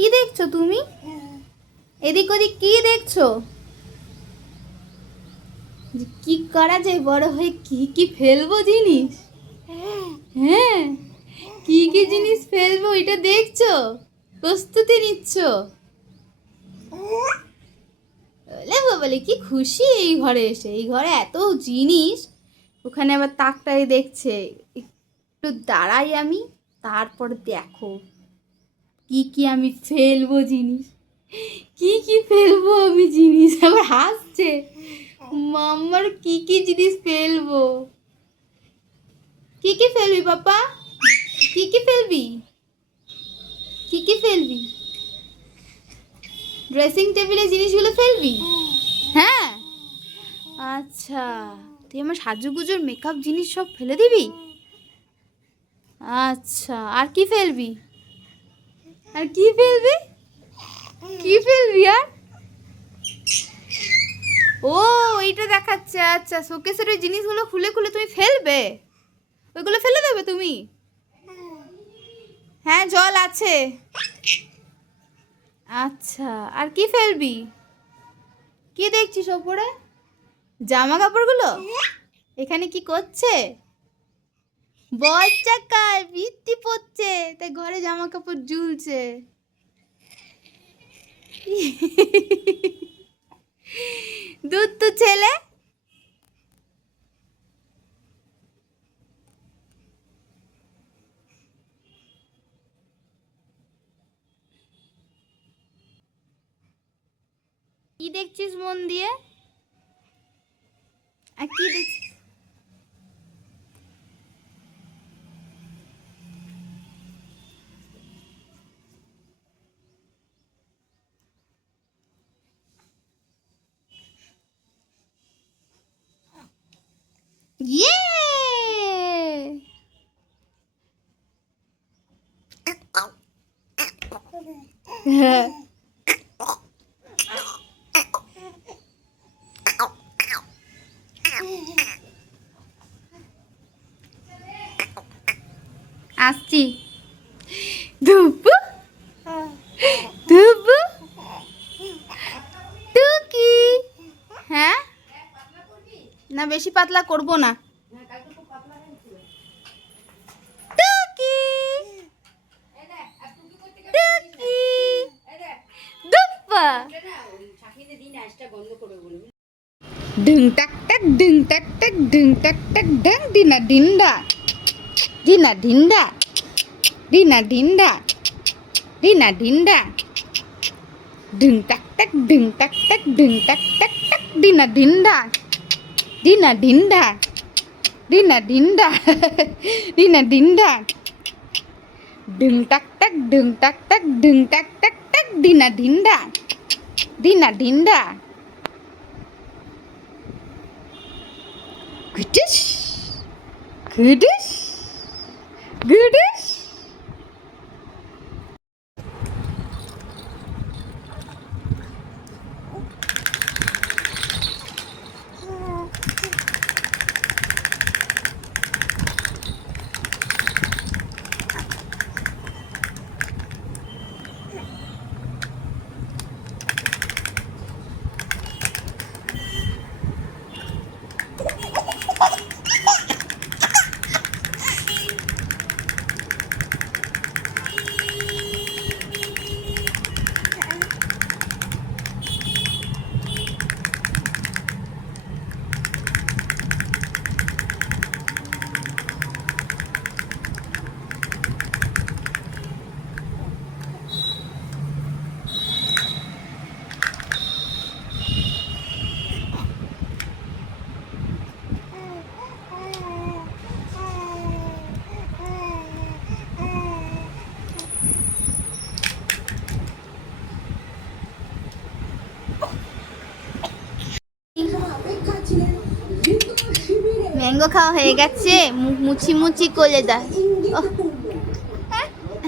কি দেখছো তুমি? এদিক ওদিক কি দেখছো? কি করা যায় বড় হয়ে, কি কি ফেলবো জিনিস? হ্যাঁ, কি কি জিনিস ফেলবো এটা দেখছো? প্রস্তুতি নিচ্ছ? বলে বলে কি খুশি এই ঘরে এসে, এই ঘরে এত জিনিস। ওখানে আবার তাকটাই দেখছে। একটু দাঁড়াই আমি, তারপর দেখো কি কি আমি ফেলবো জিনিস। কি কি ফেলবো আমি জিনিস, আবার হাসছে। মাম্মার কি কি জিনিস ফেলবো? কি কি ফেলবি পাপা? কি কি ফেলবি? কি কি ফেলবি? ড্রেসিং টেবিলে জিনিসগুলো ফেলবি? হ্যাঁ, আচ্ছা। তুই আমার সাজুগুজুর মেকআপ জিনিস সব ফেলে দিবি? আচ্ছা, আর কি ফেলবি? আর কি ফেলবি? কি ফেলবি আর? ও, এইটা দেখাচ্ছে। আচ্ছা, শোকেসের ওই জিনিসগুলো খুলে খুলে তুমি ফেলবে? ওইগুলো ফেলে দেবে তুমি? হ্যাঁ, জল আছে। আচ্ছা, আর কি ফেলবি? কি দেখছিস ওপরে? জামা কাপড়গুলো এখানে কি করছে? বজ্জাকার বৃষ্টি পড়ছে, তাই ঘরে জামা কাপড় ঝুলছে। দুধ তো ছেলে। কি দেখছিস মন দিয়ে? আর কি দেখছিস? ইয়ে, হ্যাঁ, আসছি। ধুপু ধুপু টুকি। হ্যাঁ, না বেশি পাতলা করব না। টুকি টুকি দুপ্পা। ডিং টাক টাক ডিং টাক টাক ডিং টাক টাক ডং ডিনা ডিন্ডা ডিনা ডিন্ডা ডিনা ডিন্ডা ডিনা ডিন্ডা ডিং টাক টাক ডিং টাক টাক ডিং টাক টাক টাক ডিনা ডিন্ডা ডিনা ডিন্ডা ডিনা ডিন্ডা ডিনা ডিন্ডা ডিং টাক টাক ডিং টাক টাক ডিং টাক টাক টাক ডিনা ডিন্ডা ডিনা ডিন্ডা গুডিশ গুডিশ গুডিশ। ম্যাঙ্গো খাওয়া হয়ে গেছে, মুখ মুছি মুছি করে দেয়।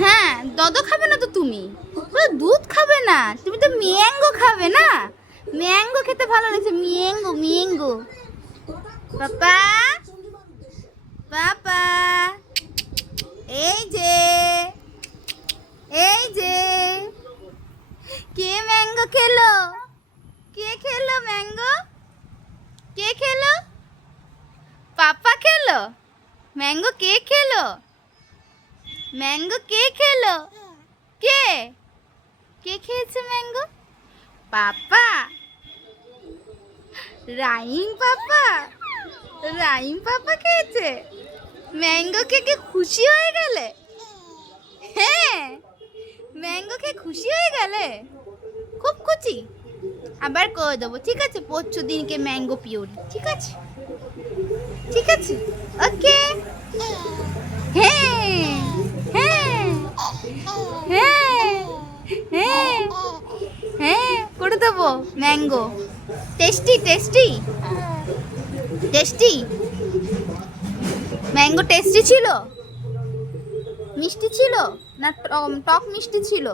হ্যাঁ, দদ খাবে না তো তুমি? দুধ খাবে না, তুমি তো ম্যাঙ্গো খাবে না। ম্যাঙ্গো খেতে ভালো লাগছে, ম্যাঙ্গো ম্যাঙ্গো। পাপা পাপা, এই যে এই যে ম্যাঙ্গো কে খেলো? ম্যাঙ্গো কে খেলো? কে কে খেয়েছে ম্যাঙ্গো? পাপা, রাইম পাপা, রাইম পাপা খেয়েছে। ম্যাঙ্গো খেয়ে খুশি হয়ে গেলে? হ্যাঁ, ম্যাঙ্গো খেয়ে খুশি হয়ে গেলে? খুব খুশি। আবার করে দেবো, ঠিক আছে? পরশু দিনকে ম্যাঙ্গো পিওরি, ঠিক আছে? ঠিক আছে, ওকে। হ্যাঁ হ্যাঁ হ্যাঁ হ্যাঁ হ্যাঁ করে দেবো mango. Tasty tasty tasty mango tasty ছিল? মিষ্টি ছিল না টক মিষ্টি ছিল?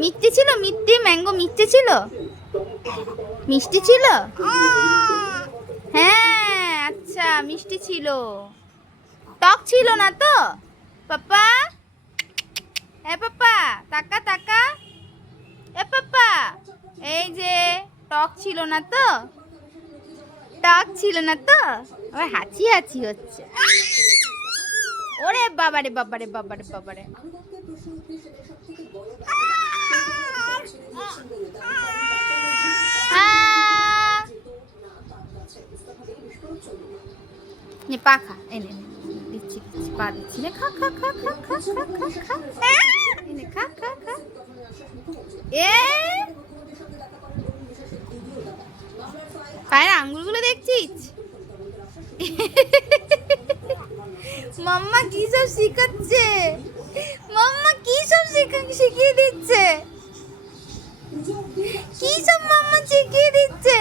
মিষ্টি ছিল, মিষ্টি ম্যাঙ্গো মিষ্টি ছিল? মিষ্টি ছিল? হ্যাঁ, আচ্ছা মিষ্টি ছিল, টক ছিল না তো? পাপা, এ পাপা তাকা তাকা, এ পাপা এই যে টক ছিল না তো? টক ছিল না তো? আবার হাঁচি হাঁচি হচ্ছে। ওরে বাবারে বাবারে বাবারে বাবারে। পাখা এনে দিচ্ছি দিচ্ছি, পা দিচ্ছি না, খা খা খা খা খা খা খা খা, এনে খা খা খা। এ পায়ের আঙ্গুলগুলো দেখছিস? মাম্মা কি সব শিখাচ্ছে, মাম্মা কি সব শিখিয়ে দিচ্ছে, কি সব মাম্মা শিখিয়ে দিচ্ছে।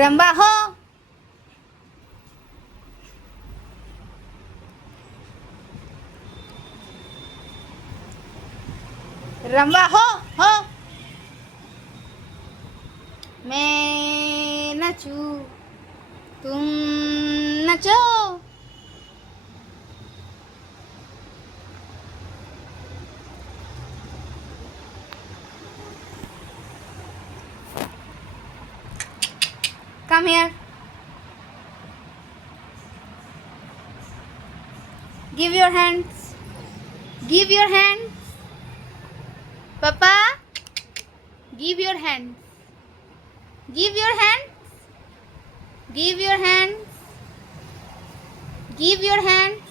रंबा हो, रंबा हो मैं नचूं तुम नचो। Come here. Give your hands. Give your hands. Papa, give your hands. Give your hands. Give your hands. Give your hands.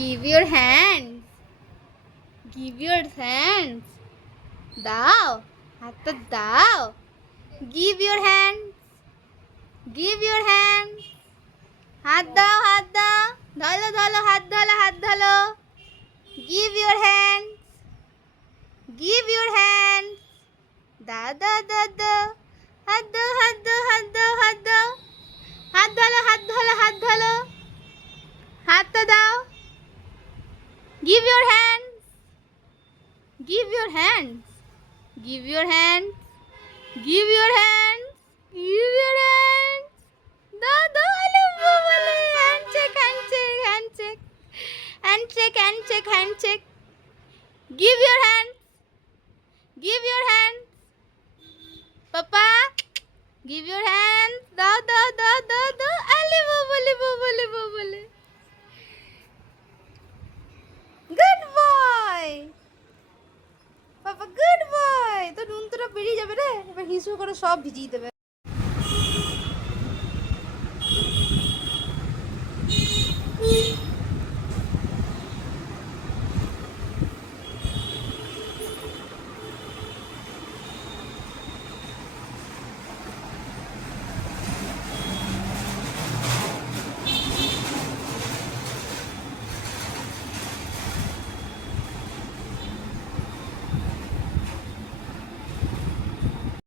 Give your hands. Give your hands. দাও, হাতটা দাও। Give your hands. Give your hands. হাত দাও, হাত দাও। ধরো ধরো, হাত ধরো, হাত ধরো। Give your hands. Give your hands. দাও দাও দাও দাও। হাত দাও, হাত দাও, হাত দাও, হাত দাও। হাত ধরো, হাত ধরো, হাত ধরো। হাতটা দাও। Give your hands. Give your hands. Give your hands. Give your hands. Give your hands. দাও দাও, আলো বলে handshake handshake handshake handshake handshake handshake. Give your hands. Give your hands. Papa, give your hands. দাও দাও দাও দাও দাও, আলে বলে বলে বলে। Good boy. Papa, good boy. তো নুন তোরা বেরিয়ে যাবে রে, এবার হিসু করে সব ভিজিয়ে দেবে।